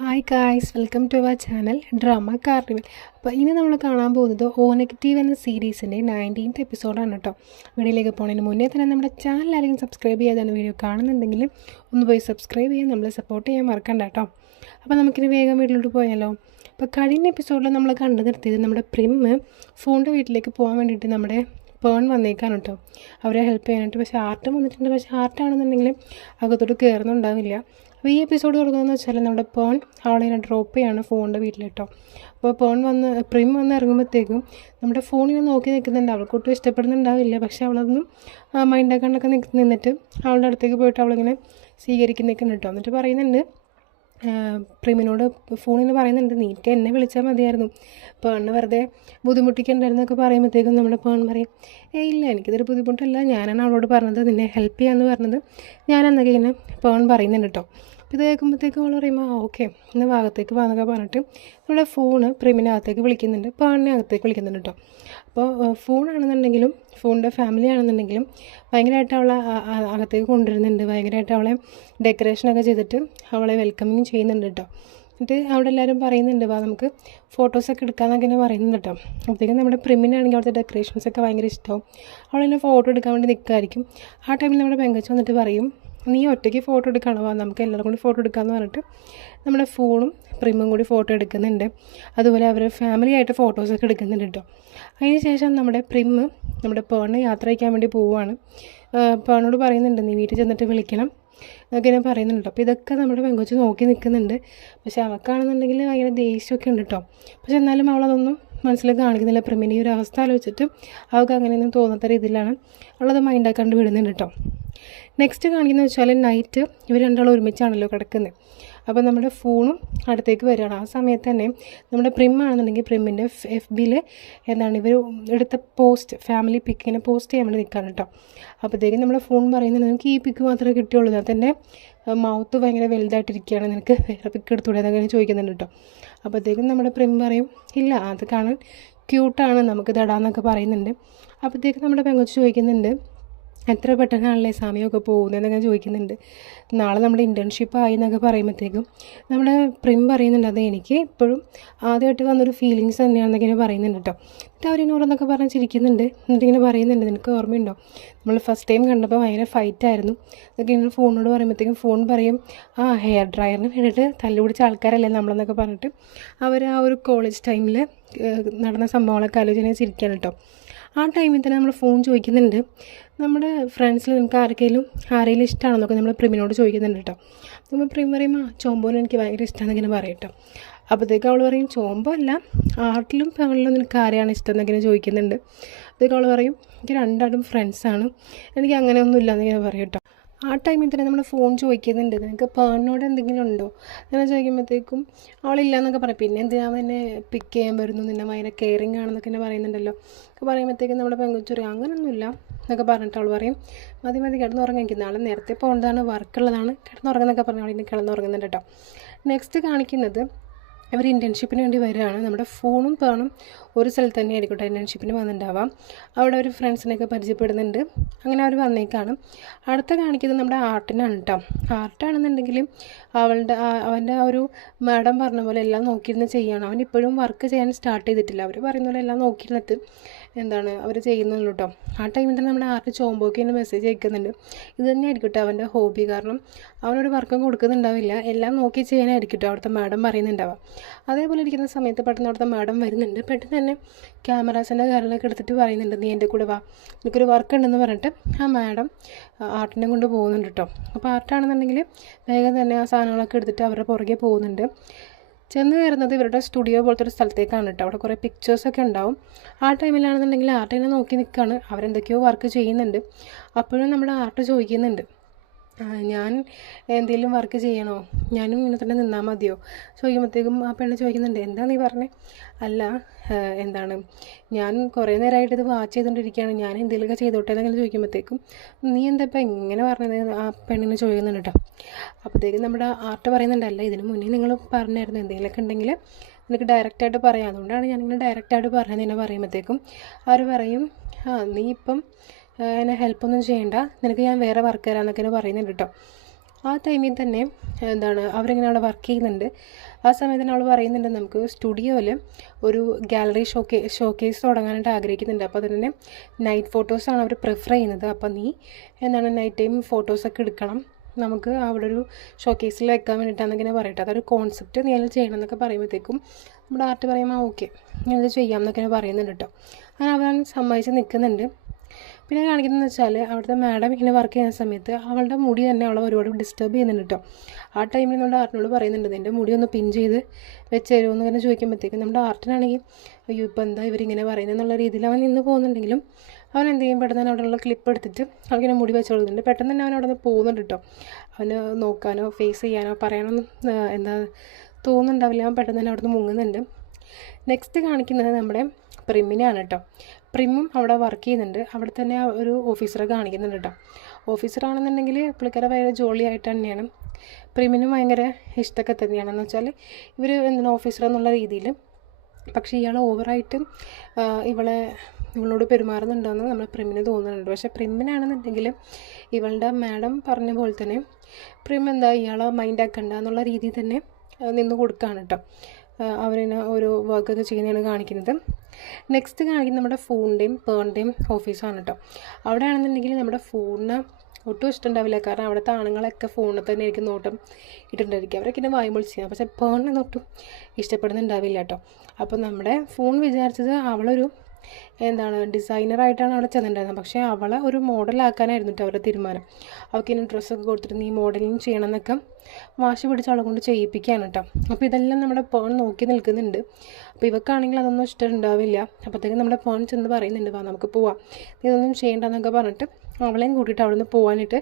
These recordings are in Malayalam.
Hi guys, welcome to our channel drama carnival. അപ്പോൾ ഇനി നമ്മൾ കാണാൻ പോകുന്നത് ഓ നെഗറ്റീവ് എന്ന സീരീസിൻ്റെ 19th എപ്പിസോഡാണ് കേട്ടോ. വീഡിയോയിലേക്ക് പോകുന്നതിന് മുന്നേ തന്നെ നമ്മുടെ ചാനൽ ആരെങ്കിലും സബ്സ്ക്രൈബ് ചെയ്യാതാണ് വീഡിയോ കാണുന്നുണ്ടെങ്കിൽ ഒന്ന് പോയി സബ്സ്ക്രൈബ് ചെയ്യാൻ നമ്മളെ സപ്പോർട്ട് ചെയ്യാൻ മറക്കണ്ട കേട്ടോ. അപ്പോൾ നമുക്കിനി വേഗം വീട്ടിലോട്ട് പോയാലോ. അപ്പോൾ കഴിഞ്ഞ എപ്പിസോഡിൽ നമ്മൾ കണ്ടു നിർത്തിയത് നമ്മുടെ പ്രിമ്മ് ഫോണിൻ്റെ വീട്ടിലേക്ക് പോകാൻ വേണ്ടിയിട്ട് നമ്മുടെ പേൺ വന്നേക്കാണ് കേട്ടോ, അവരെ ഹെൽപ്പ് ചെയ്യാനായിട്ട്. പക്ഷേ ആർട്ടും വന്നിട്ടുണ്ട്. പക്ഷേ ആർട്ടാണെന്നുണ്ടെങ്കിൽ അകത്തോട്ട് കയറുന്നുണ്ടാവില്ല. അപ്പോൾ ഈ എപ്പിസോഡ് തുടങ്ങുന്നതെന്ന് വെച്ചാൽ നമ്മുടെ പേൺ അവളെ ഡ്രോപ്പ് ചെയ്യാണ് ഫോണിൻ്റെ വീട്ടിൽ കേട്ടോ. അപ്പോൾ പ്രിം വന്ന് ഇറങ്ങുമ്പോഴത്തേക്കും നമ്മുടെ ഫോണിനെ നോക്കി നിൽക്കുന്നുണ്ട്. അവൾക്കൊട്ടും ഇഷ്ടപ്പെടുന്നുണ്ടാവില്ല. പക്ഷേ അവളൊന്നും മൈൻഡാക്കാണ്ടൊക്കെ നിന്നിട്ട് അവളുടെ അടുത്തേക്ക് പോയിട്ട് അവളിങ്ങനെ സ്വീകരിക്കുന്നേക്കുണ്ട് കേട്ടോ. എന്നിട്ട് പറയുന്നുണ്ട്, പ്രിമിനോട് ഫോണിൽ പറയുന്നുണ്ട്, നീക്ക് എന്നെ വിളിച്ചാൽ മതിയായിരുന്നു, പേണിന് വെറുതെ ബുദ്ധിമുട്ടിക്കണ്ടായിരുന്നൊക്കെ പറയുമ്പോഴത്തേക്കും നമ്മുടെ പേൺ പറയും, ഇല്ല എനിക്കിതൊരു ബുദ്ധിമുട്ടല്ല, ഞാനാണ് അവളോട് പറഞ്ഞത് നിന്നെ ഹെൽപ്പ് ചെയ്യാമെന്ന് പറഞ്ഞത് ഞാനെന്നൊക്കെ ഇങ്ങനെ പേൺ പറയുന്നുണ്ട് കേട്ടോ. അപ്പോൾ ഇത് കേൾക്കുമ്പോഴത്തേക്കും അവൾ പറയുമ്പോൾ ഓക്കെ ഇന്ന് ഭാഗത്തേക്ക് വന്നൊക്കെ പറഞ്ഞിട്ട് നമ്മുടെ ഫോണ് പ്രിമിനെ അകത്തേക്ക് വിളിക്കുന്നുണ്ട്, പേണിനെ അകത്തേക്ക് വിളിക്കുന്നുണ്ട് കേട്ടോ. അപ്പോൾ ഫോണാണെന്നുണ്ടെങ്കിലും ഫോണിൻ്റെ ഫാമിലി ആണെന്നുണ്ടെങ്കിലും ഭയങ്കരമായിട്ട് അവളെ അകത്തേക്ക് കൊണ്ടുവരുന്നുണ്ട്. ഭയങ്കരമായിട്ട് അവളെ ഡെക്കറേഷനൊക്കെ ചെയ്തിട്ട് അവളെ വെൽക്കമിങ് ചെയ്യുന്നുണ്ട് കേട്ടോ. എന്നിട്ട് അവിടെ എല്ലാവരും പറയുന്നുണ്ട്, വാ നമുക്ക് ഫോട്ടോസൊക്കെ എടുക്കാമെന്നൊക്കെ ഇങ്ങനെ പറയുന്നുണ്ട് കേട്ടോ. അപ്പോഴത്തേക്കും നമ്മുടെ പ്രിമിനാണെങ്കിൽ അവിടുത്തെ ഡെക്കറേഷൻസൊക്കെ ഭയങ്കര ഇഷ്ടമാവും. അവളെന്നെ ഫോട്ടോ എടുക്കാൻ വേണ്ടി നിൽക്കുമായിരിക്കും. ആ ടൈമിൽ നമ്മുടെ പെങ്കച്ച് വന്നിട്ട് പറയും, നീ ഒറ്റയ്ക്ക് ഫോട്ടോ എടുക്കണോ, വാ നമുക്ക് എല്ലാവരും കൂടി ഫോട്ടോ എടുക്കാമെന്ന് പറഞ്ഞിട്ട് നമ്മുടെ ഫോണും പ്രിമും കൂടി ഫോട്ടോ എടുക്കുന്നുണ്ട്. അതുപോലെ അവർ ഫാമിലി ആയിട്ട് ഫോട്ടോസൊക്കെ എടുക്കുന്നുണ്ട് കേട്ടോ. അതിന് ശേഷം നമ്മുടെ പ്രിമ്മ് നമ്മുടെ പേണിനെ യാത്ര അയക്കാൻ വേണ്ടി പോവുകയാണ്. പേണിനോട് പറയുന്നുണ്ട്, നീ വീട്ടിൽ ചെന്നിട്ട് വിളിക്കണം എന്നൊക്കെ ഇങ്ങനെ പറയുന്നുണ്ട്. അപ്പോൾ ഇതൊക്കെ നമ്മുടെ പെങ്കൊച്ച് നോക്കി നിൽക്കുന്നുണ്ട്. പക്ഷേ അവൾക്കാണെന്നുണ്ടെങ്കിൽ ഭയങ്കര ദേഷ്യമൊക്കെ ഉണ്ട് കേട്ടോ. പക്ഷെ എന്നാലും അവളതൊന്നും മനസ്സിൽ കാണിക്കുന്നില്ല. പ്രിമിൻ്റെ ഈ ഒരു അവസ്ഥ ആലോചിച്ചിട്ട് അവൾക്ക് അങ്ങനെയൊന്നും തോന്നാത്ത രീതിയിലാണ് അവളത് മൈൻഡാക്കാണ്ട് വിടുന്നുണ്ട് കേട്ടോ. നെക്സ്റ്റ് കാണിക്കുന്നത് വെച്ചാൽ നൈറ്റ് ഇവർ രണ്ടാളും ഒരുമിച്ചാണല്ലോ കിടക്കുന്നത്. അപ്പോൾ നമ്മുടെ ഫോണും അടുത്തേക്ക് വരികയാണ്. ആ സമയത്ത് തന്നെ നമ്മുടെ പ്രിമ്മാണെന്നുണ്ടെങ്കിൽ പ്രിമ്മിൻ്റെ FBയിൽ എന്താണ് ഇവർ എടുത്ത പോസ്റ്റ് ഫാമിലി പിക്ക് ഇങ്ങനെ പോസ്റ്റ് ചെയ്യാൻ വേണ്ടി നിൽക്കുകയാണ് കേട്ടോ. അപ്പോഴത്തേക്കും നമ്മുടെ ഫോൺ പറയുന്നുണ്ട്, നമുക്ക് ഈ പിക്ക് മാത്രമേ കിട്ടിയുള്ളൂ, അതിൻ്റെ മൗത്ത് ഭയങ്കര വലുതായിട്ടിരിക്കുകയാണ്, നിനക്ക് വേറെ പിക്ക് എടുത്തുകൂടെ എന്നൊക്കെ ചോദിക്കുന്നുണ്ട് കേട്ടോ. അപ്പോഴത്തേക്കും നമ്മുടെ പ്രിം പറയും, ഇല്ല അത് കാണാൻ ക്യൂട്ടാണ്, നമുക്ക് തടാന്നൊക്കെ പറയുന്നുണ്ട്. അപ്പോഴത്തേക്കും നമ്മുടെ പെങ്കൊച്ച് ചോദിക്കുന്നുണ്ട്, എത്ര പെട്ടെന്നാണല്ലേ സമയമൊക്കെ പോകുന്നതെന്നൊക്കെ ചോദിക്കുന്നുണ്ട്. നാളെ നമ്മുടെ ഇൻറ്റേൺഷിപ്പ് ആയി എന്നൊക്കെ പറയുമ്പോഴത്തേക്കും നമ്മുടെ പ്രിം പറയുന്നുണ്ട്, അത് എനിക്ക് ഇപ്പോഴും ആദ്യമായിട്ട് വന്നൊരു ഫീലിങ്സ് തന്നെയാണെന്നൊക്കെ ഇങ്ങനെ പറയുന്നുണ്ട് കേട്ടോ. എന്നിട്ട് അവരിനോടൊന്നൊക്കെ പറഞ്ഞ് ചിരിക്കുന്നുണ്ട്. എന്നിട്ടിങ്ങനെ പറയുന്നുണ്ട്, നിനക്ക് ഓർമ്മയുണ്ടോ നമ്മൾ ഫസ്റ്റ് ടൈം കണ്ടപ്പോൾ ഭയങ്കര ഫൈറ്റായിരുന്നു എന്നൊക്കെ ഇങ്ങനെ ഫോണിനോട് പറയുമ്പോഴത്തേക്കും ഫോൺ പറയും, ഹെയർ ഡ്രയറിന് വേണ്ടിയിട്ട് തല്ലുപിടിച്ച ആൾക്കാരല്ലേ നമ്മളെന്നൊക്കെ പറഞ്ഞിട്ട് അവർ ആ ഒരു കോളേജ് ടൈമിൽ നടന്ന സംഭവങ്ങളൊക്കെ ആലോചന ചിരിക്കാൻ കേട്ടോ. ആ ടൈമിൽ തന്നെ നമ്മൾ ഫോൺ ചോദിക്കുന്നുണ്ട്, നമ്മുടെ ഫ്രണ്ട്സിൽ നമുക്ക് ആരെങ്കിലും ഇഷ്ടമാണെന്നൊക്കെ നമ്മൾ പ്രിമിനോട് ചോദിക്കുന്നുണ്ട് കേട്ടോ. നമ്മൾ പ്രിം പറയും, ചോമ്പോനെ എനിക്ക് ഭയങ്കര ഇഷ്ടമാണെന്ന് ഇങ്ങനെ പറയും കേട്ടോ. അപ്പോഴത്തേക്ക് അവൾ പറയും, ചോമ്പോ അല്ല, ആർട്ടിലും പെങ്ങളിലും നിനക്ക് ആരെയാണ് ഇഷ്ടം എന്നൊക്കെ ചോദിക്കുന്നുണ്ട്. അപ്പോഴത്തേക്ക് അവൾ പറയും, എനിക്ക് രണ്ടാളും ഫ്രണ്ട്സാണ്, എനിക്ക് അങ്ങനെയൊന്നും ഇല്ലയെന്ന് ഇങ്ങനെ പറയും കേട്ടോ. ആ ടൈമിൽ തന്നെ നമ്മൾ ഫോൺ ചോദിക്കുന്നുണ്ട്, നിനക്ക് പേണിനോട് എന്തെങ്കിലും ഉണ്ടോ അങ്ങനെ ചോദിക്കുമ്പോഴത്തേക്കും അവളില്ല എന്നൊക്കെ പറയും. പിന്നെ എന്തിനാ എന്നെ പിക്ക് ചെയ്യാൻ വരുന്നു, നിന്നെ ഭയങ്കര കെയറിങ് ആണെന്നൊക്കെ എന്നെ പറയുന്നുണ്ടല്ലോ ഒക്കെ പറയുമ്പോഴത്തേക്കും നമ്മുടെ പെങ്കൊച്ച് പറയും, അങ്ങനെയൊന്നുമില്ല എന്നൊക്കെ പറഞ്ഞിട്ട് അവൾ പറയും, മതി കിടന്നുറങ്ങാൻ, എനിക്ക് നാളെ നേരത്തെ പോകേണ്ടതാണ്, വർക്കുള്ളതാണ്, കിടന്നുറങ്ങുന്നൊക്കെ പറഞ്ഞ് അവളിങ്ങനെ കിടന്നുറങ്ങുന്നുണ്ട് കേട്ടോ. നെക്സ്റ്റ് കാണിക്കുന്നത് അവർ ഇൻറ്റേൺഷിപ്പിന് വേണ്ടി വരികയാണ്. നമ്മുടെ ഫോണും പേണും ഒരു സ്ഥലത്ത് തന്നെ ആയിരിക്കട്ടെ ഇൻറ്റേൺഷിപ്പിന് വന്നിട്ടുണ്ടാവാം. അവിടെ ഒരു ഫ്രണ്ട്സിനെയൊക്കെ പരിചയപ്പെടുന്നുണ്ട്. അങ്ങനെ അവർ വന്നേക്കാണ്. അടുത്ത കാണിക്കുന്നത് നമ്മുടെ ആർട്ടിനാണ് കേട്ടോ. ആർട്ടാണെന്നുണ്ടെങ്കിൽ അവൻ്റെ ആ ഒരു മാഡം പറഞ്ഞ പോലെ എല്ലാം നോക്കിയിരുന്ന് ചെയ്യണം. അവൻ ഇപ്പോഴും വർക്ക് ചെയ്യാൻ സ്റ്റാർട്ട് ചെയ്തിട്ടില്ല. അവർ പറയുന്ന പോലെ എല്ലാം നോക്കിയിരുന്നിട്ട് അവർ ചെയ്യുന്നുള്ളൂ കേട്ടോ. ആ ടൈമിൽ തന്നെ നമ്മുടെ ആർട്ട് ചോമ്പോക്ക് തന്നെ മെസ്സേജ് അയക്കുന്നുണ്ട്. ഇത് തന്നെ ആയിരിക്കട്ടെ അവൻ്റെ ഹോബി, കാരണം അവനൊരു വർക്കും കൊടുക്കുന്നുണ്ടാവില്ല, എല്ലാം നോക്കി ചെയ്യാനായിരിക്കും കേട്ടോ അവിടുത്തെ മാഡം പറയുന്നുണ്ടാവാം. അതേപോലെ ഇരിക്കുന്ന സമയത്ത് പെട്ടെന്ന് അവിടുത്തെ മാഡം വരുന്നുണ്ട്. പെട്ടെന്ന് തന്നെ ക്യാമറാസിൻ്റെ കാര്യങ്ങളൊക്കെ എടുത്തിട്ട് പറയുന്നുണ്ട്, നീ എൻ്റെ കൂടെ വാ, എനിക്കൊരു വർക്ക് ഉണ്ടെന്ന് പറഞ്ഞിട്ട് ആ മാഡം ആർട്ടിനെ കൊണ്ട് പോകുന്നുണ്ട് കേട്ടോ. അപ്പോൾ ആർട്ടാണെന്നുണ്ടെങ്കിൽ വേഗം തന്നെ ആ സാധനങ്ങളൊക്കെ എടുത്തിട്ട് അവരുടെ പുറകെ പോകുന്നുണ്ട്. ചെന്ന് കയറുന്നത് ഇവരുടെ സ്റ്റുഡിയോ പോലത്തെ ഒരു സ്ഥലത്തേക്കാണ് കേട്ടോ. അവിടെ കുറേ പിക്ചേഴ്സൊക്കെ ഉണ്ടാവും. ആ ടൈമിലാണെന്നുണ്ടെങ്കിൽ ആർട്ടിനെ നോക്കി നിൽക്കുകയാണ്. അവരെന്തൊക്കെയോ വർക്ക് ചെയ്യുന്നുണ്ട്. അപ്പോഴും നമ്മുടെ ആർട്ട് ചോദിക്കുന്നുണ്ട്, ഞാൻ എന്തെങ്കിലും വർക്ക് ചെയ്യണോ, ഞാനും ഇങ്ങനെ തന്നെ നിന്നാൽ മതിയോ ചോദിക്കുമ്പോഴത്തേക്കും ആ പെണ്ണ് ചോദിക്കുന്നുണ്ട്, എന്താ നീ പറഞ്ഞേ, അല്ല ഞാൻ കുറേ നേരമായിട്ട് ഇത് വാച്ച് ചെയ്തുകൊണ്ടിരിക്കുകയാണ്, ഞാൻ എന്തെങ്കിലുമൊക്കെ ചെയ്തോട്ടെ എന്നൊക്കെ ചോദിക്കുമ്പോഴത്തേക്കും നീ എന്താ ഇപ്പം ഇങ്ങനെ പറഞ്ഞത് ആ പെണ്ണിനെ ചോദിക്കുന്നുണ്ട് കേട്ടോ. അപ്പോഴത്തേക്കും നമ്മുടെ ആർട്ട് പറയുന്നുണ്ടല്ല, ഇതിന് മുന്നേ നിങ്ങൾ പറഞ്ഞായിരുന്നു എന്തെങ്കിലുമൊക്കെ ഉണ്ടെങ്കിൽ നിനക്ക് ഡയറക്റ്റായിട്ട് പറയാം, അതുകൊണ്ടാണ് ഞാനിങ്ങനെ ഡയറക്റ്റായിട്ട് പറഞ്ഞത് എന്നെ പറയുമ്പോഴത്തേക്കും അവർ പറയും, നീ ഇപ്പം എന്നെ ഹെൽപ്പൊന്നും ചെയ്യണ്ട, നിനക്ക് ഞാൻ വേറെ വർക്ക് തരാമെന്നൊക്കെ പറയുന്നുണ്ട് കേട്ടോ. ആ ടൈമിൽ തന്നെ അവരിങ്ങനെ അവിടെ വർക്ക് ചെയ്യുന്നുണ്ട്. ആ സമയത്ത് തന്നെ അവൾ പറയുന്നുണ്ട് നമുക്ക് സ്റ്റുഡിയോയിൽ ഒരു ഗാലറി ഷോക്കേസ് തുടങ്ങാനായിട്ട് ആഗ്രഹിക്കുന്നുണ്ട്. അപ്പോൾ അതിന് നൈറ്റ് ഫോട്ടോസാണ് അവർ പ്രിഫർ ചെയ്യുന്നത്. അപ്പോൾ നീ നൈറ്റ് ടൈം ഫോട്ടോസൊക്കെ എടുക്കണം, നമുക്ക് അവിടെ ഒരു ഷോക്കേസിൽ വെക്കാൻ വേണ്ടിയിട്ടാണെന്നിങ്ങനെ പറയട്ടെ, അതൊരു കോൺസെപ്റ്റ് നീ അതിൽ ചെയ്യണം എന്നൊക്കെ പറയുമ്പോഴത്തേക്കും നമ്മുടെ ആർട്ട് പറയുമ്പോൾ ഓക്കെ ഞാനത് ചെയ്യാം എന്നൊക്കെ പറയുന്നുണ്ട് കേട്ടോ. അങ്ങനെ അവൻ സമ്മതിച്ച് നിൽക്കുന്നുണ്ട്. പിന്നെ കാണിക്കുന്നതെന്ന് വെച്ചാൽ അവിടുത്തെ മാഡം ഇങ്ങനെ വർക്ക് ചെയ്യുന്ന സമയത്ത് അവളുടെ മുടി തന്നെ അവളെ ഒരുപാട് ഡിസ്റ്റർബ് ചെയ്യുന്നുണ്ട് കേട്ടോ. ആ ടൈമിൽ നമ്മുടെ ആർട്ടിനോട് പറയുന്നുണ്ട് എൻ്റെ മുടി ഒന്ന് പിൻ ചെയ്ത് വെച്ച് തരുമോ എന്ന് ഇങ്ങനെ ചോദിക്കുമ്പോഴത്തേക്കും നമ്മുടെ ആർട്ടിനാണെങ്കിൽ അയ്യോ ഇപ്പോൾ എന്താ ഇവരിങ്ങനെ പറയുന്നത് എന്നുള്ള രീതിയിൽ അവൻ നിന്ന് പോകുന്നുണ്ടെങ്കിലും അവൻ എന്ത് ചെയ്യും, പെട്ടെന്ന് തന്നെ അവിടെയുള്ള ക്ലിപ്പ് എടുത്തിട്ട് അവനിങ്ങനെ മുടി വെച്ച് കൊടുക്കുന്നുണ്ട്. പെട്ടെന്ന് തന്നെ അവൻ അവിടെ നിന്ന് പോകുന്നുണ്ട് കേട്ടോ. അവന് നോക്കാനോ ഫേസ് ചെയ്യാനോ പറയാനൊന്നും തോന്നുന്നുണ്ടാവില്ല. അവൻ പെട്ടെന്ന് തന്നെ അവിടെ നിന്ന് മുങ്ങുന്നുണ്ട്. നെക്സ്റ്റ് കാണിക്കുന്നത് നമ്മുടെ പ്രിമ്മിനെയാണ് കേട്ടോ. പ്രിമ്മും അവിടെ വർക്ക് ചെയ്യുന്നുണ്ട്. അവിടെ തന്നെ ഒരു ഓഫീസറെ കാണിക്കുന്നുണ്ട് കേട്ടോ. ഓഫീസറാണെന്നുണ്ടെങ്കിൽ പുള്ളിക്കാരെ ഭയങ്കര ജോളിയായിട്ട് തന്നെയാണ്. പ്രിമ്മിനും ഭയങ്കര ഇഷ്ടമൊക്കെ തന്നെയാണെന്ന് വെച്ചാൽ ഇവർ ഓഫീസർ എന്നുള്ള രീതിയിൽ. പക്ഷേ ഇയാൾ ഓവറായിട്ടും ഇവളോട് പെരുമാറുന്നുണ്ടോയെന്ന് നമ്മൾ പ്രിമ്മിന് തോന്നുന്നുണ്ട്. പക്ഷേ പ്രിമ്മിനാണെന്നുണ്ടെങ്കിൽ ഇവളുടെ മാഡം പറഞ്ഞ പോലെ തന്നെ പ്രിം ഇയാളെ മൈൻഡ് ആക്കണ്ട എന്നുള്ള രീതിയിൽ തന്നെ നിന്ന് കൊടുക്കുകയാണ് കേട്ടോ. അവരിനെ ഓരോ വർക്കൊക്കെ ചെയ്യുന്നതാണ് കാണിക്കുന്നത്. നെക്സ്റ്റ് കാണിക്കുന്നത് നമ്മുടെ ഫോണിൻ്റെയും പേണിൻ്റെയും ഓഫീസാണ് കേട്ടോ. അവിടെ ആണെന്നുണ്ടെങ്കിൽ നമ്മുടെ ഫോണിന് ഒട്ടും ഇഷ്ടമുണ്ടാവില്ല. കാരണം അവിടുത്തെ ആണുങ്ങളൊക്കെ ഫോണിൽ തന്നെ ആയിരിക്കും നോട്ടം ഇട്ടിട്ടുണ്ടായിരിക്കും. അവരൊക്കെ ഇങ്ങനെ വായുമ്പോൾ ചെയ്യാം. പക്ഷേ പേണിനൊന്നും ഒട്ടും ഇഷ്ടപ്പെടുന്നുണ്ടാവില്ല കേട്ടോ. അപ്പോൾ നമ്മുടെ ഫോൺ വിചാരിച്ചത് അവളൊരു ഡിസൈനറായിട്ടാണ് അവിടെ ചെന്നിട്ടുണ്ടായിരുന്നത്. പക്ഷേ അവളെ ഒരു മോഡലാക്കാനായിരുന്നു കേട്ടോ അവരുടെ തീരുമാനം. അവൾക്ക് ഇനി ഡ്രസ്സൊക്കെ കൊടുത്തിട്ട് നീ മോഡലിങ് ചെയ്യണം എന്നൊക്കെ വാശി പിടിച്ച് അവളെ കൊണ്ട് ചെയ്യിപ്പിക്കുകയാണ് കേട്ടോ. അപ്പോൾ ഇതെല്ലാം നമ്മുടെ പേൺ നോക്കി നിൽക്കുന്നുണ്ട്. അപ്പോൾ ഇവക്കാണെങ്കിൽ അതൊന്നും ഇഷ്ടമുണ്ടാവില്ല. അപ്പോഴത്തേക്കും നമ്മുടെ പേൺ ചെന്ന് പറയുന്നുണ്ട് വാ നമുക്ക് പോവാം, ഇതൊന്നും ചെയ്യേണ്ടെന്നൊക്കെ പറഞ്ഞിട്ട് അവളെയും കൂട്ടിയിട്ട് അവിടെ നിന്ന് പോകാനായിട്ട്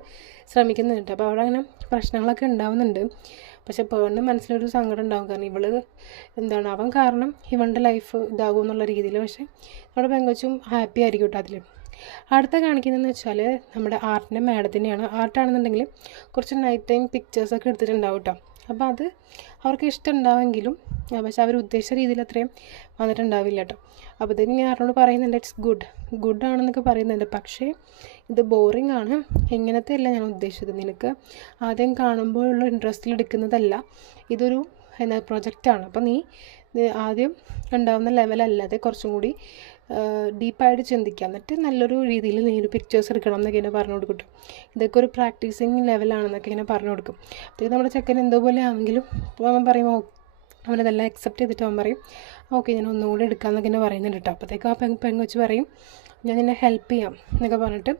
ശ്രമിക്കുന്നുണ്ട്. അപ്പോൾ അവിടെ അങ്ങനെ പ്രശ്നങ്ങളൊക്കെ ഉണ്ടാവുന്നുണ്ട്. പക്ഷെ പേണിന് മനസ്സിലൊരു സങ്കടം ഉണ്ടാകും. കാരണം ഇവള് അവൻ കാരണം ഇവളുടെ ലൈഫ് ഇതാകും എന്നുള്ള രീതിയിൽ. പക്ഷേ നമ്മുടെ പെങ്കൊച്ചും ഹാപ്പി ആയിരിക്കും കേട്ടോ അതിൽ. അടുത്ത കാണിക്കുന്നതെന്ന് വെച്ചാൽ നമ്മുടെ ആർട്ടിൻ്റെ മാഡത്തിനെയാണ്. ആർട്ടാണെന്നുണ്ടെങ്കിൽ കുറച്ച് നൈറ്റ് ടൈം പിക്ചേഴ്സൊക്കെ എടുത്തിട്ടുണ്ടാവും കേട്ടോ. അപ്പോൾ അത് അവർക്ക് ഇഷ്ടമുണ്ടാവുമെങ്കിലും പക്ഷെ അവർ ഉദ്ദേശിച്ച രീതിയിൽ അത്രയും വന്നിട്ടുണ്ടാവില്ല കേട്ടോ. അപ്പോഴത്തേക്കും ഞാൻ ആരോട് പറയുന്നുണ്ട് ഇറ്റ്സ് ഗുഡ് ആണെന്നൊക്കെ പറയുന്നുണ്ട്. പക്ഷേ ഇത് ബോറിംഗ് ആണ്, ഇങ്ങനത്തെ അല്ല ഞാൻ ഉദ്ദേശിച്ചത്. നിനക്ക് ആദ്യം കാണുമ്പോഴുള്ള ഇൻട്രസ്റ്റിൽ എടുക്കുന്നതല്ല, ഇതൊരു പ്രൊജക്റ്റാണ്. അപ്പോൾ നീ ആദ്യം ഉണ്ടാകുന്ന ലെവലല്ലാതെ കുറച്ചും കൂടി ഡീപ്പായിട്ട് ചിന്തിക്കുക, എന്നിട്ട് നല്ലൊരു രീതിയിൽ നീ ഒരു പിക്ചേഴ്സ് എടുക്കണം എന്നൊക്കെ ഇങ്ങനെ പറഞ്ഞു കൊടുക്കും. ഇതൊക്കെ ഒരു പ്രാക്ടീസിങ് ലെവലാണെന്നൊക്കെ ഇങ്ങനെ പറഞ്ഞു കൊടുക്കും. അപ്പോഴത്തേക്ക് നമ്മുടെ ചെക്കൻ എന്തോപോലെ ആണെങ്കിലും അവൻ പറയും അവനതെല്ലാം അക്സെപ്റ്റ് ചെയ്തിട്ട് അവൻ പറയും ഓക്കെ ഞാൻ ഒന്നുകൂടി എടുക്കാമെന്നൊക്കെ ഇങ്ങനെ പറയുന്നുണ്ട് കേട്ടോ. അപ്പോഴത്തേക്ക് ആ പെങ്കൊച്ച് പറയും ഞാൻ നിന്നെ ഹെൽപ്പ് ചെയ്യാം എന്നൊക്കെ പറഞ്ഞിട്ട്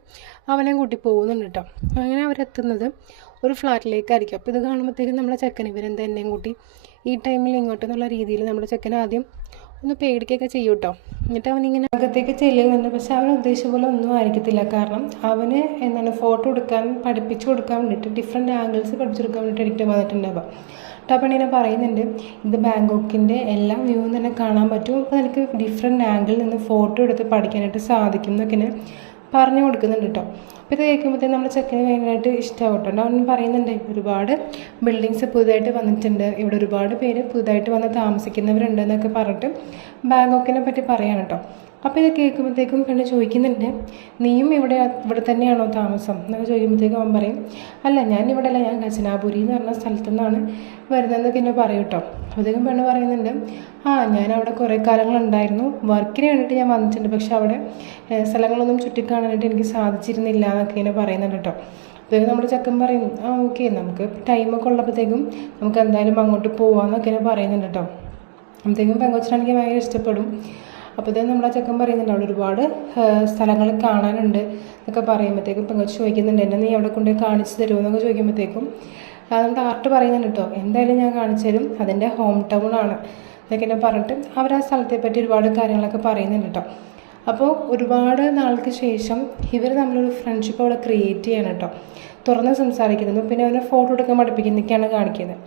അവനെ കൂട്ടി പോകുന്നുണ്ട് കേട്ടോ. അങ്ങനെ അവരെത്തുന്നത് ഒരു ഫ്ലാറ്റിലേക്കായിരിക്കും. അപ്പോൾ ഇത് കാണുമ്പോഴത്തേക്കും നമ്മുടെ ചെക്കൻ ഇവരെന്താ എന്നെയും കൂട്ടി ഈ ടൈമിൽ ഇങ്ങോട്ടെന്നുള്ള രീതിയിൽ നമ്മുടെ ചെക്കൻ ആദ്യം ഒന്ന് പേടിക്കുകയൊക്കെ ചെയ്യും കേട്ടോ. എന്നിട്ട് അവനിങ്ങനെ അകത്തേക്ക് ചെല്ലുന്നുണ്ട്. പക്ഷെ അവൻ ഉദ്ദേശിച്ച പോലെ ഒന്നും ആയിരിക്കത്തില്ല. കാരണം അവന് ഫോട്ടോ പഠിപ്പിച്ചു കൊടുക്കാൻ വേണ്ടിയിട്ട് ഡിഫറെൻറ്റ് ആംഗിൾസ് പഠിപ്പിച്ചു കൊടുക്കാൻ വേണ്ടിയിട്ട് എഡിറ്റ് വന്നിട്ടുണ്ടാവുക. അപ്പോൾ ഇങ്ങനെ പറയുന്നുണ്ട് ഇത് ബാങ്കോക്കിൻ്റെ എല്ലാ വ്യൂവും തന്നെ കാണാൻ പറ്റും, അപ്പോൾ എനിക്ക് ഡിഫറെൻറ്റ് ആംഗിളിൽ നിന്ന് ഫോട്ടോ എടുത്ത് പഠിക്കാനായിട്ട് സാധിക്കും എന്നൊക്കെ ഇങ്ങനെ പറഞ്ഞു കൊടുക്കുന്നുണ്ട് കേട്ടോ. അപ്പോൾ ഇത് കേൾക്കുമ്പോഴത്തേക്കും നമ്മുടെ ചെക്കന് ഭയങ്കരമായിട്ട് ഇഷ്ടമാവട്ടോ. അവൻ പറയുന്നുണ്ട് ഒരുപാട് ബിൽഡിങ്സ് പുതുതായിട്ട് വന്നിട്ടുണ്ട്, ഇവിടെ ഒരുപാട് പേര് പുതുതായിട്ട് വന്ന് താമസിക്കുന്നവരുണ്ട് എന്നൊക്കെ പറഞ്ഞിട്ട് ബാങ്കോക്കിനെ പറ്റി പറയാണ് കേട്ടോ. അപ്പോൾ ഇത് കേൾക്കുമ്പോഴത്തേക്കും പെണ്ണ് ചോദിക്കുന്നുണ്ട് നീയും ഇവിടെ തന്നെയാണോ താമസം എന്നൊക്കെ ചോദിക്കുമ്പോഴത്തേക്കും അവൻ പറയും അല്ല ഞാൻ ഇവിടെ അല്ല, ഞാൻ ഖജനാപുരി എന്ന് പറഞ്ഞ സ്ഥലത്തു നിന്നാണ് വരുന്നതെന്നൊക്കെ എന്നെ പറയും കേട്ടോ. അപ്പോഴത്തേക്കും പെണ്ണ് പറയുന്നുണ്ട് ഞാൻ അവിടെ കുറേ കാലങ്ങളുണ്ടായിരുന്നു, വർക്കിന് വേണ്ടിയിട്ട് ഞാൻ വന്നിട്ടുണ്ട്, പക്ഷെ അവിടെ സ്ഥലങ്ങളൊന്നും ചുറ്റിക്കാണാനായിട്ട് എനിക്ക് സാധിച്ചിരുന്നില്ല എന്നൊക്കെ ഇങ്ങനെ പറയുന്നുണ്ട് കേട്ടോ. അപ്പോഴത്തേക്കും നമ്മുടെ ചെക്കൻ പറയും ഓക്കെ നമുക്ക് ടൈമൊക്കെ ഉള്ളപ്പോഴത്തേക്കും നമുക്ക് എന്തായാലും അങ്ങോട്ട് പോവാമെന്നൊക്കെ ഇങ്ങനെ പറയുന്നുണ്ട് കേട്ടോ. അപ്പോഴത്തേക്കും പെങ്കൊച്ചിനാണെങ്കിൽ ഭയങ്കര ഇഷ്ടപ്പെടും. അപ്പോഴത്തേക്കും നമ്മുടെ ചെക്കൻ പറയുന്നുണ്ട് അവിടെ ഒരുപാട് സ്ഥലങ്ങൾ കാണാനുണ്ട് എന്നൊക്കെ പറയുമ്പോഴത്തേക്കും പെങ്കൊച്ച് ചോദിക്കുന്നുണ്ട് എന്നെ നീ അവിടെ കൊണ്ടുപോയി കാണിച്ചു തരുമോ എന്നൊക്കെ ചോദിക്കുമ്പോഴത്തേക്കും നമ്മുടെ ആർട്ട് പറയുന്നുണ്ട് കേട്ടോ എന്തായാലും ഞാൻ കാണിച്ചു തരും, അതിൻ്റെ ഹോം ടൗൺ ആണ് എന്നൊക്കെ എന്നെ പറഞ്ഞിട്ട് അവർ ആ സ്ഥലത്തെ പറ്റി ഒരുപാട് കാര്യങ്ങളൊക്കെ പറയുന്നുണ്ട് കേട്ടോ. അപ്പോൾ ഒരുപാട് നാൾക്ക് ശേഷം ഇവർ തമ്മിലൊരു ഫ്രണ്ട്ഷിപ്പ് അവിടെ ക്രിയേറ്റ് ചെയ്യണം കേട്ടോ. തുറന്ന് സംസാരിക്കുന്നത്, പിന്നെ അവനെ ഫോട്ടോ എടുക്കാൻ പഠിപ്പിക്കുന്നതൊക്കെയാണ് കാണിക്കുന്നത്.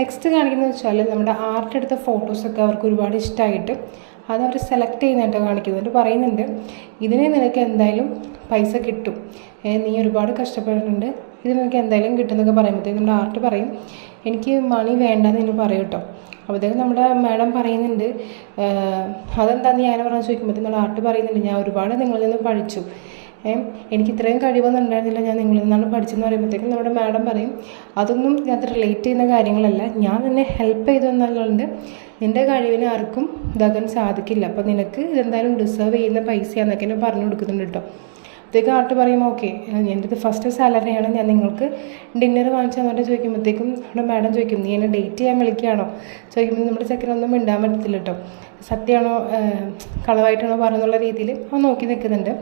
നെക്സ്റ്റ് കാണിക്കുന്നത് വെച്ചാൽ നമ്മുടെ ആർട്ട് എടുത്ത ഫോട്ടോസൊക്കെ അവർക്ക് ഒരുപാട് ഇഷ്ടമായിട്ട് അത് അവർ സെലക്ട് ചെയ്യുന്നതായിട്ട് കാണിക്കുന്നുണ്ട്. പറയുന്നുണ്ട് ഇതിന് നിനക്ക് എന്തായാലും പൈസ കിട്ടും, നീ ഒരുപാട് കഷ്ടപ്പെട്ടിട്ടുണ്ട്, ഇത് നിനക്ക് എന്തായാലും കിട്ടുമെന്നൊക്കെ പറയുമ്പോഴത്തേക്കും നമ്മുടെ ആർട്ട് പറയും എനിക്ക് മണി വേണ്ടെന്ന് ഇനി പറയും കേട്ടോ. അപ്പോഴത്തേക്കും നമ്മുടെ മാഡം പറയുന്നുണ്ട് അതെന്താണെന്ന് ഞാൻ പറഞ്ഞു ചോദിക്കുമ്പോഴത്തേക്കും നമ്മുടെ ആർട്ട് പറയുന്നുണ്ട് ഞാൻ ഒരുപാട് നിങ്ങളിൽ നിന്ന് പഠിച്ചു, എനിക്ക് ഇത്രയും കഴിവൊന്നും ഉണ്ടായിരുന്നില്ല, ഞാൻ നിങ്ങളിൽ നിന്നാണ് പഠിച്ചെന്ന് പറയുമ്പോഴത്തേക്കും നമ്മുടെ മാഡം പറയും അതൊന്നും അത് റിലേറ്റ് ചെയ്യുന്ന കാര്യങ്ങളല്ല, ഞാൻ നിന്നെ ഹെൽപ്പ് ചെയ്തു എന്നുള്ളതുകൊണ്ട് നിൻ്റെ കഴിവിനെ ആർക്കും ഇതാക്കാൻ സാധിക്കില്ല, അപ്പോൾ നിനക്ക് ഇതെന്തായാലും ഡിസേർവ് ചെയ്യുന്ന പൈസയാണെന്നൊക്കെ എന്നെ പറഞ്ഞു കൊടുക്കുന്നുണ്ട് കേട്ടോ. അപ്പോഴത്തേക്കും ആട്ട് പറയും ഓക്കെ എൻ്റെ ഇത് ഫസ്റ്റ് സാലറിയാണ്, ഞാൻ നിങ്ങൾക്ക് ഡിന്നർ വാങ്ങിച്ചു തന്നിട്ട് ചോദിക്കുമ്പോഴത്തേക്കും നമ്മുടെ മാഡം ചോദിക്കും നീ എന്നെ ഡേറ്റ് ചെയ്യാൻ വിളിക്കുകയാണോ ചോദിക്കുമ്പോൾ നമ്മുടെ ചെക്കനൊന്നും മിണ്ടാൻ പറ്റത്തില്ല കേട്ടോ. സത്യമാണോ കളവായിട്ടാണോ പറഞ്ഞുള്ള രീതിയിൽ അവൻ നോക്കി നിൽക്കുന്നുണ്ട്.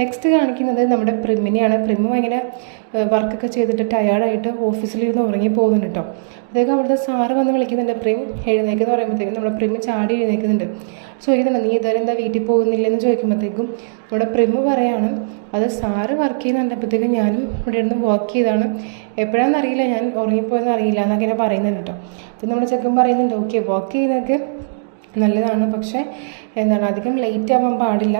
നെക്സ്റ്റ് കാണിക്കുന്നത് നമ്മുടെ പ്രിമ്മിനെയാണ്. പ്രിമ്മ് ഭയങ്കര വർക്കൊക്കെ ചെയ്തിട്ട് ടയേർഡായിട്ട് ഓഫീസിലിരുന്ന് ഉറങ്ങി പോകുന്നുണ്ട് കേട്ടോ. അതൊക്കെ അവിടുത്തെ സാറ് വന്ന് വിളിക്കുന്നുണ്ട്, പ്രിം എഴുന്നേക്കെന്ന് പറയുമ്പോഴത്തേക്കും നമ്മുടെ പ്രിമ്മ് ചാടി എഴുന്നേൽക്കുന്നുണ്ട്. ചോദിക്കുന്നുണ്ട് നീ ഇതുവരെ എന്താ വീട്ടിൽ പോകുന്നില്ലെന്ന് ചോദിക്കുമ്പോഴത്തേക്കും നമ്മുടെ പ്രിമ്മ് പറയാണ് അത് സാറ് വർക്ക് ചെയ്യുന്നുണ്ടപ്പോഴത്തേക്കും ഞാനും ഇവിടെ ഇരുന്ന് വർക്ക് ചെയ്താണ്, എപ്പോഴാണെന്ന് അറിയില്ല, ഞാൻ ഉറങ്ങിപ്പോയെന്ന് അറിയില്ല എന്നൊക്കെ ഞാൻ പറയുന്നുണ്ട് കേട്ടോ. അപ്പം നമ്മുടെ ചെക്കൻ പറയുന്നുണ്ട് ഓക്കെ വർക്ക് ചെയ്യുന്നതൊക്കെ നല്ലതാണ്, പക്ഷേ എന്താണ് അധികം ലേറ്റ് ആവാൻ പാടില്ല,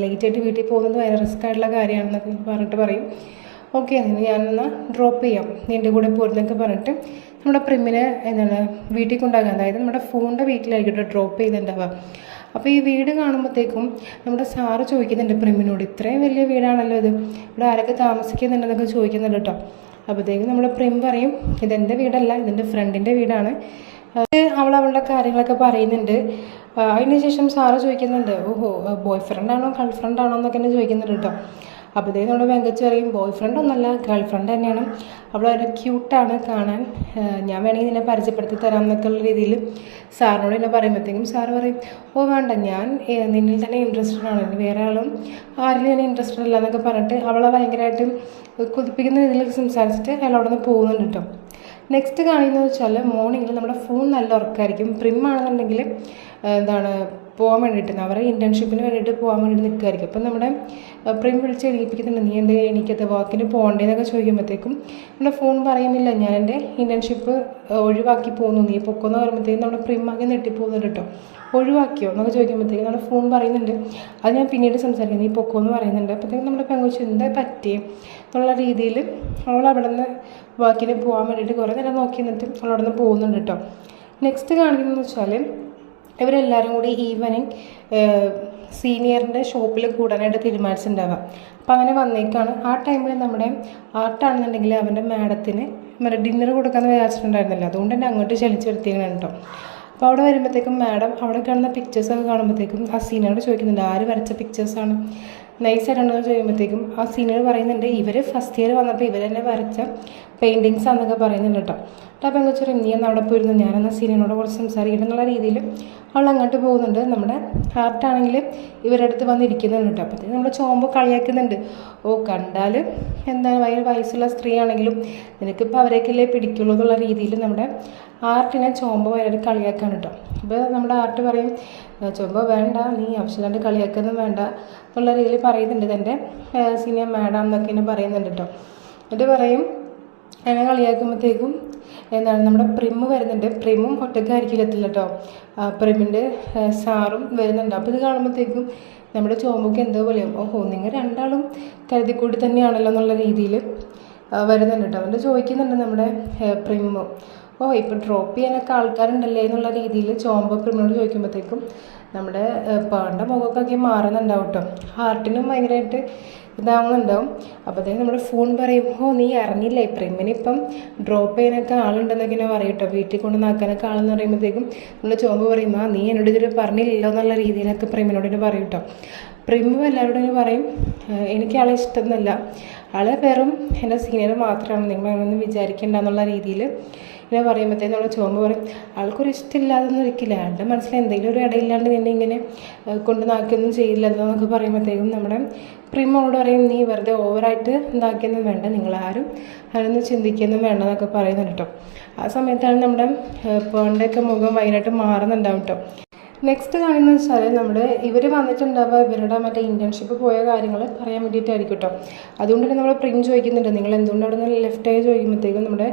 ലേറ്റായിട്ട് വീട്ടിൽ പോകുന്നത് വളരെ റിസ്ക് ആയിട്ടുള്ള കാര്യമാണെന്നൊക്കെ പറഞ്ഞിട്ട് പറയും. ഓക്കെ ഞാനെന്നാൽ ഡ്രോപ്പ് ചെയ്യാം, നീ എൻ്റെ കൂടെ പോരുന്നൊക്കെ പറഞ്ഞിട്ട് നമ്മുടെ പ്രിമ്മിനെ എന്താണ് വീട്ടിൽ കൊണ്ടാകാൻ, അതായത് നമ്മുടെ ഫോണിൻ്റെ വീട്ടിലായിരിക്കും ഡ്രോപ്പ് ചെയ്തിട്ടുണ്ടാവുക. അപ്പോൾ ഈ വീട് കാണുമ്പോഴത്തേക്കും നമ്മുടെ സാറ് ചോദിക്കുന്നുണ്ട് പ്രിമ്മിനോട് ഇത്രയും വലിയ വീടാണല്ലോ ഇത്, ഇവിടെ ആരൊക്കെ താമസിക്കുന്നുണ്ടെന്നൊക്കെ ചോദിക്കുന്നുണ്ട് കേട്ടോ. അപ്പോഴത്തേക്കും നമ്മുടെ പ്രിം പറയും ഇതെൻ്റെ വീടല്ല, ഇതെൻ്റെ ഫ്രണ്ടിൻ്റെ വീടാണ്. അവളുടെ കാര്യങ്ങളൊക്കെ പറയുന്നുണ്ട്. അതിന് ശേഷം സാറ് ചോദിക്കുന്നുണ്ട് ഓഹോ ബോയ് ഫ്രണ്ടാണോ ഗേൾ ഫ്രണ്ടാണോ എന്നൊക്കെ എന്നെ ചോദിക്കുന്നുണ്ട് കേട്ടോ. അപ്പോഴത്തേക്കും നമ്മുടെ വെങ്കച്ച് പറയും ബോയ് ഫ്രണ്ട് ഒന്നല്ല ഗേൾ ഫ്രണ്ട് തന്നെയാണ്, അവൾ ഒരു ക്യൂട്ടാണ് കാണാൻ, ഞാൻ വേണമെങ്കിൽ നിന്നെ പരിചയപ്പെടുത്തി തരാം എന്നൊക്കെ ഉള്ള രീതിയിൽ സാറിനോട് എന്നെ പറയുമ്പോഴത്തേക്കും സാറ് പറയും ഓ വേണ്ട, ഞാൻ നിന്നിൽ തന്നെ ഇൻട്രസ്റ്റഡ് ആണ്, വേറെ ആളും ആരിലും ഞാൻ ഇൻട്രസ്റ്റഡ് അല്ല എന്നൊക്കെ പറഞ്ഞിട്ട് അവളെ ഭയങ്കരമായിട്ട് കൊതിപ്പിക്കുന്ന രീതിയിലൊക്കെ സംസാരിച്ചിട്ട് അയാൾ അവിടെ നിന്ന് പോകുന്നുണ്ട് കേട്ടോ. നെക്സ്റ്റ് കാണിക്കുന്നത് വെച്ചാൽ മോർണിംഗിൽ നമ്മുടെ ഫോൺ നല്ല ഉറക്കമായിരിക്കും. പ്രിമ്മാണെന്നുണ്ടെങ്കിൽ എന്താണ് പോകാൻ വേണ്ടിയിട്ട് അവരെ ഇൻറ്റേൺഷിപ്പിന് വേണ്ടിയിട്ട് പോകാൻ വേണ്ടിയിട്ട് നിൽക്കുമായിരിക്കും. അപ്പം നമ്മുടെ പ്രിം വിളിച്ച് എണീപ്പിക്കുന്നുണ്ട് നീ എൻ്റെ എനിക്കത് വാക്കിന് പോകണ്ടേന്നൊക്കെ ചോദിക്കുമ്പോഴത്തേക്കും നമ്മുടെ ഫോൺ പറയുന്നില്ല ഞാൻ എൻ്റെ ഇൻറ്റേൺഷിപ്പ് ഒഴിവാക്കി പോകുന്നു, നീ പൊക്കോന്ന് പറയുമ്പോഴത്തേക്കും നമ്മുടെ പ്രിം ആകെ ഞെട്ടിപ്പോകുന്നുണ്ട് കേട്ടോ. ഒഴിവാക്കിയോ എന്നൊക്കെ ചോദിക്കുമ്പോഴത്തേക്കും നമ്മുടെ ഫോൺ പറയുന്നുണ്ട് അത് ഞാൻ പിന്നീട് സംസാരിക്കാം, നീ പൊക്കോന്ന് പറയുന്നുണ്ട്. അപ്പോഴത്തേക്കും നമ്മുടെ പെങ്കൊച്ച് എന്താ പറ്റിയേ എന്നുള്ള രീതിയിൽ അവൾ അവിടെ നിന്ന് വാക്കിന് പോകാൻ വേണ്ടിയിട്ട് കുറേ നേരം നോക്കി നിന്നിട്ട് അവൾ അവിടെ നിന്ന് പോകുന്നുണ്ട് കേട്ടോ. നെക്സ്റ്റ് കാണിക്കുന്നതെന്ന് വെച്ചാൽ ഇവരെല്ലാവരും കൂടി ഈവനിങ് സീനിയറിൻ്റെ ഷോപ്പിൽ കൂടാനായിട്ട് തീരുമാനിച്ചിട്ടുണ്ടാവുക. അപ്പോൾ അങ്ങനെ വന്നേക്കാണ്. ആ ടൈമിൽ നമ്മുടെ ആർട്ടാണെന്നുണ്ടെങ്കിൽ അവൻ്റെ മാഡത്തിന് മറ്റേ ഡിന്നർ കൊടുക്കാമെന്ന് വിചാരിച്ചിട്ടുണ്ടായിരുന്നില്ല, അതുകൊണ്ട് തന്നെ അങ്ങോട്ട് ക്ഷണിച്ച് വരുത്തിയാണ് കേട്ടോ. അപ്പോൾ അവിടെ വരുമ്പോഴത്തേക്കും മാഡം അവിടെ കാണുന്ന പിക്ചേഴ്സൊക്കെ കാണുമ്പോഴത്തേക്കും ആ സീനിയറോട് ചോദിക്കുന്നുണ്ട് ആര് വരച്ച പിക്ചേഴ്സാണ് നൈസായിട്ടുണ്ടെന്ന് ചോദിക്കുമ്പോഴത്തേക്കും ആ സീനിയർ പറയുന്നുണ്ട് ഇവർ ഫസ്റ്റ് ഇയർ വന്നപ്പോൾ ഇവർ തന്നെ വരച്ച പെയിൻറ്റിങ്സ് ആണെന്നൊക്കെ പറയുന്നുണ്ട് കേട്ടോ. അപ്പോൾ പെങ്കൊച്ചറി നീ എന്ന് അവിടെ പോയിരുന്നു, ഞാനെന്നാൽ സീനിയറിനോട് കുറച്ച് സംസാരിക്കണം എന്നുള്ള രീതിയിൽ അവൾ അങ്ങോട്ട് പോകുന്നുണ്ട്. നമ്മുടെ ആർട്ടാണെങ്കിൽ ഇവരുടെ അടുത്ത് വന്നിരിക്കുന്നുണ്ട് കേട്ടോ. അപ്പോഴത്തേക്കും നമ്മുടെ ചോമ്പ് കളിയാക്കുന്നുണ്ട് ഓ കണ്ടാൽ എന്താണ് ഭയങ്കര വയസ്സുള്ള സ്ത്രീ ആണെങ്കിലും നിനക്കിപ്പോൾ അവരേക്കല്ലേ പിടിക്കുള്ളൂ എന്നുള്ള രീതിയിൽ നമ്മുടെ ആർട്ടിനെ ചോമ്പ് ഭയങ്കര കളിയാക്കാണ് കേട്ടോ. അപ്പോൾ നമ്മുടെ ആർട്ട് പറയും ചോമ്പ വേണ്ട, നീ ആവശ്യമില്ലാണ്ട് കളിയാക്കൊന്നും വേണ്ട എന്നുള്ള രീതിയിൽ പറയുന്നുണ്ട്. ഇതെൻ്റെ സീനിയർ മാഡം എന്നൊക്കെ എന്നെ പറയുന്നുണ്ട് കേട്ടോ. എന്നിട്ട് പറയും എന്നെ കളിയാക്കുമ്പോഴത്തേക്കും എന്താണ് നമ്മുടെ പ്രിമ്മ് വരുന്നുണ്ട്. പ്രിമ്മും ഒറ്റക്കായിരിക്കില്ല കേട്ടോ, പ്രിമ്മിൻ്റെ സാറും വരുന്നുണ്ട്. അപ്പോൾ ഇത് കാണുമ്പോഴത്തേക്കും നമ്മുടെ ചോമ്പൊക്കെ എന്തോ പോലെയും ഓഹോ നിങ്ങൾ രണ്ടാളും കരുതിക്കൂടി തന്നെയാണല്ലോ എന്നുള്ള രീതിയിൽ വരുന്നുണ്ട് കേട്ടോ. അവൻ്റെ ചോദിക്കുന്നുണ്ട് നമ്മുടെ പ്രിമ്മ് ഓ ഇപ്പോൾ ഡ്രോപ്പ് ചെയ്യാനൊക്കെ ആൾക്കാരുണ്ടല്ലേ എന്നുള്ള രീതിയിൽ ചോമ്പ പ്രിമ്മിനോട് ചോദിക്കുമ്പോഴത്തേക്കും നമ്മുടെ പാണ്ട മുഖമൊക്കെ മാറുന്നുണ്ടാവും കേട്ടോ. ഹാർട്ടിനും ഭയങ്കരമായിട്ട് ഇതാവുന്നുണ്ടാവും. അപ്പോഴത്തേക്കും നമ്മുടെ ഫോൺ പറയും ഓ നീ അറിഞ്ഞില്ലേ പ്രിമ്മിനിപ്പം ഡ്രോപ്പ് ചെയ്യാനൊക്കെ ആളുണ്ടെന്നൊക്കെ ഞാൻ പറയും കേട്ടോ, വീട്ടിൽ കൊണ്ട് നാക്കാനൊക്കെ ആളെന്ന് പറയുമ്പോഴത്തേക്കും നമ്മുടെ ചോമ്പ് പറയും ആ നീ എന്നോട് ഇതൊരു പറഞ്ഞില്ലല്ലോ എന്നുള്ള രീതിയിലൊക്കെ പ്രിമ്മിനോട് തന്നെ പറയും കേട്ടോ. പ്രിമ്മും എല്ലാവരോടും പറയും എനിക്ക് ആളെ ഇഷ്ടമൊന്നുമല്ല, ആളെ വെറും എൻ്റെ സീനിയർ മാത്രമാണ്, നിങ്ങൾ അങ്ങനെയൊന്നും വിചാരിക്കേണ്ട എന്നുള്ള രീതിയിൽ ഇങ്ങനെ പറയുമ്പോഴത്തേക്കും നമ്മൾ ചോമ്പ് പറയും ആൾക്കൊരു ഇഷ്ടമില്ലാതൊന്നും ഇരിക്കില്ല, ആളുടെ മനസ്സിൽ എന്തെങ്കിലും ഒരു ഇടയില്ലാണ്ട് നിന്നെ ഇങ്ങനെ കൊണ്ട് നാക്കിയൊന്നും ചെയ്യില്ലല്ലോ എന്നൊക്കെ പറയുമ്പോഴത്തേക്കും നമ്മുടെ പ്രിമ്മോട് പറയും നീ വെറുതെ ഓവറായിട്ട് ഇതാക്കിയൊന്നും വേണ്ട, നിങ്ങളാരും അതിനൊന്നും ചിന്തിക്കൊന്നും വേണ്ട എന്നൊക്കെ പറയുന്നുണ്ട് കേട്ടോ. ആ സമയത്താണ് നമ്മുടെ പേണ്ടൊക്കെ മുഖം ഭയങ്കരമായിട്ട് മാറുന്നുണ്ടാവും കേട്ടോ. നെക്സ്റ്റ് കാണുന്നത് വെച്ചാൽ നമ്മുടെ ഇവർ വന്നിട്ടുണ്ടാവുക ഇവരുടെ മറ്റേ ഇൻറ്റേൺഷിപ്പ് പോയ കാര്യങ്ങൾ പറയാൻ വേണ്ടിയിട്ടായിരിക്കും കേട്ടോ. അതുകൊണ്ട് തന്നെ നമ്മൾ പ്രിന്റ് ചോദിക്കുന്നുണ്ട് നിങ്ങൾ എന്തുകൊണ്ട് അവിടെ നിന്ന് ലെഫ്റ്റായി ചോദിക്കുമ്പോഴത്തേക്കും നമ്മുടെ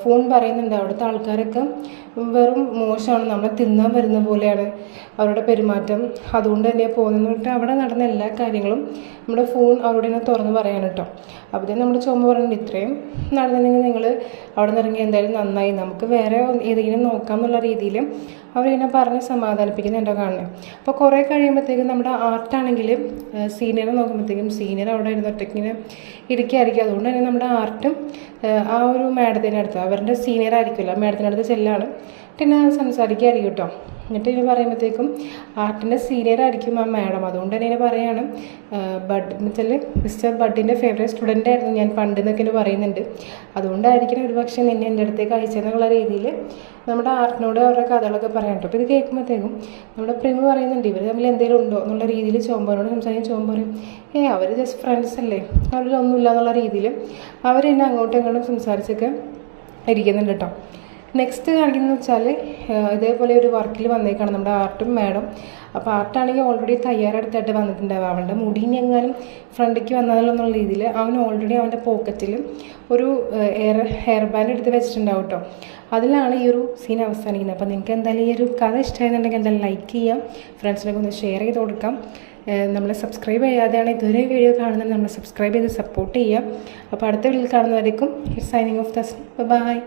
ഫോൺ പറയുന്നുണ്ട് അവിടുത്തെ ആൾക്കാരൊക്കെ വെറും മോശമാണ്, നമ്മളെ തിന്നാൻ വരുന്ന പോലെയാണ് അവരുടെ പെരുമാറ്റം, അതുകൊണ്ട് തന്നെയാണ് പോകുന്നതെന്ന് പറഞ്ഞിട്ട് അവിടെ നടന്ന എല്ലാ കാര്യങ്ങളും നമ്മുടെ ഫോൺ അവരോട് തന്നെ തുറന്ന് പറയാൻ കേട്ടോ. അപ്പോൾ നമ്മുടെ ചോമ്പ പറയുന്നുണ്ട് ഇത്രയും നടന്നില്ലെങ്കിൽ നിങ്ങൾ അവിടെ നിന്ന് ഇറങ്ങി എന്തായാലും നന്നായി, നമുക്ക് വേറെ ഏതെങ്കിലും നോക്കാം എന്നുള്ള രീതിയിൽ അവരിങ്ങനെ പറഞ്ഞ് സമാധാനിപ്പിക്കുന്നുണ്ടോ കാണുന്നത്. അപ്പോൾ കുറേ കഴിയുമ്പോഴത്തേക്കും നമ്മുടെ ആർട്ടാണെങ്കിൽ സീനിയറെ നോക്കുമ്പോഴത്തേക്കും സീനിയർ അവിടെ ഇരുന്ന് ഒറ്റയ്ക്കിങ്ങനെ ഇരിക്കുകയായിരിക്കും. അതുകൊണ്ട് തന്നെ നമ്മുടെ ആർട്ടും ആ ഒരു മാഡത്തിൻ്റെ അടുത്ത്, അവരുടെ സീനിയർ ആയിരിക്കുമല്ലോ, മാഡത്തിൻ്റെ അടുത്ത് ചെല്ലാണ് പിന്നെ സംസാരിക്കുകയായിരിക്കും കേട്ടോ. എന്നിട്ട് ഇങ്ങനെ പറയുമ്പോഴത്തേക്കും ആർട്ടിൻ്റെ സീനിയർ ആയിരിക്കും ആ മാഡം. അതുകൊണ്ട് തന്നെ ഇങ്ങനെ പറയാണ് ബഡ് എന്നുവെച്ചാൽ മിസ്റ്റർ ബഡിൻ്റെ ഫേവറേറ്റ് സ്റ്റുഡൻ്റ് ആയിരുന്നു ഞാൻ പണ്ട് എന്നൊക്കെ ഇങ്ങനെ പറയുന്നുണ്ട്. അതുകൊണ്ടായിരിക്കണം ഒരു പക്ഷേ നിന്നെ എൻ്റെ അടുത്തേക്ക് അയച്ചതെന്നുള്ള രീതിയിൽ നമ്മുടെ ആർട്ടിനോട് അവരുടെ കഥകളൊക്കെ പറയാൻ കേട്ടോ. അപ്പോൾ ഇത് കേൾക്കുമ്പോഴത്തേക്കും നമ്മുടെ പ്രേമ പറയുന്നുണ്ട് ഇവർ തമ്മിൽ എന്തെങ്കിലും ഉണ്ടോ എന്നുള്ള രീതിയിൽ ചോമ്പോനോട് സംസാരിക്കാൻ ചോമ്പ പറയും അവർ ജസ്റ്റ് ഫ്രണ്ട്സ് അല്ലേ, അവരിലൊന്നുമില്ല എന്നുള്ള രീതിയിൽ അവർ തന്നെ അങ്ങോട്ടും ഇങ്ങോട്ടും സംസാരിച്ചൊക്കെ ഇരിക്കുന്നുണ്ട് കേട്ടോ. നെക്സ്റ്റ് കാണിക്കുന്നത് വെച്ചാൽ ഇതേപോലെ ഒരു വർക്കിൽ വന്നേക്കാണ് നമ്മുടെ ആർട്ടും മാഡം. അപ്പോൾ ആർട്ടാണെങ്കിൽ ഓൾറെഡി തയ്യാറെടുത്തായിട്ട് വന്നിട്ടുണ്ടാവും. അവൻ്റെ മുടി എങ്ങാനും ഫ്രണ്ടിലേക്ക് വന്നതെന്നുള്ള രീതിയിൽ അവൻ ഓൾറെഡി അവൻ്റെ പോക്കറ്റിൽ ഒരു ഹെയർ ബാൻഡ് എടുത്ത് വെച്ചിട്ടുണ്ടാവും കേട്ടോ. അതിലാണ് ഈ ഒരു സീൻ അവസാനിക്കുന്നത്. അപ്പോൾ നിങ്ങൾക്ക് എന്തായാലും ഈ ഒരു കഥ ഇഷ്ടമായെന്നുണ്ടെങ്കിൽ എന്തായാലും ലൈക്ക് ചെയ്യാം, ഫ്രണ്ട്സിനൊക്കെ ഒന്ന് ഷെയർ ചെയ്ത് കൊടുക്കാം. നമ്മളെ സബ്സ്ക്രൈബ് ചെയ്യാതെയാണ് ഇതുവരെ വീഡിയോ കാണുന്നത്, നമ്മളെ സബ്സ്ക്രൈബ് ചെയ്ത് സപ്പോർട്ട് ചെയ്യാം. അപ്പോൾ അടുത്ത വീഡിയോയിൽ കാണുന്നതായിരിക്കും. Signing off the by.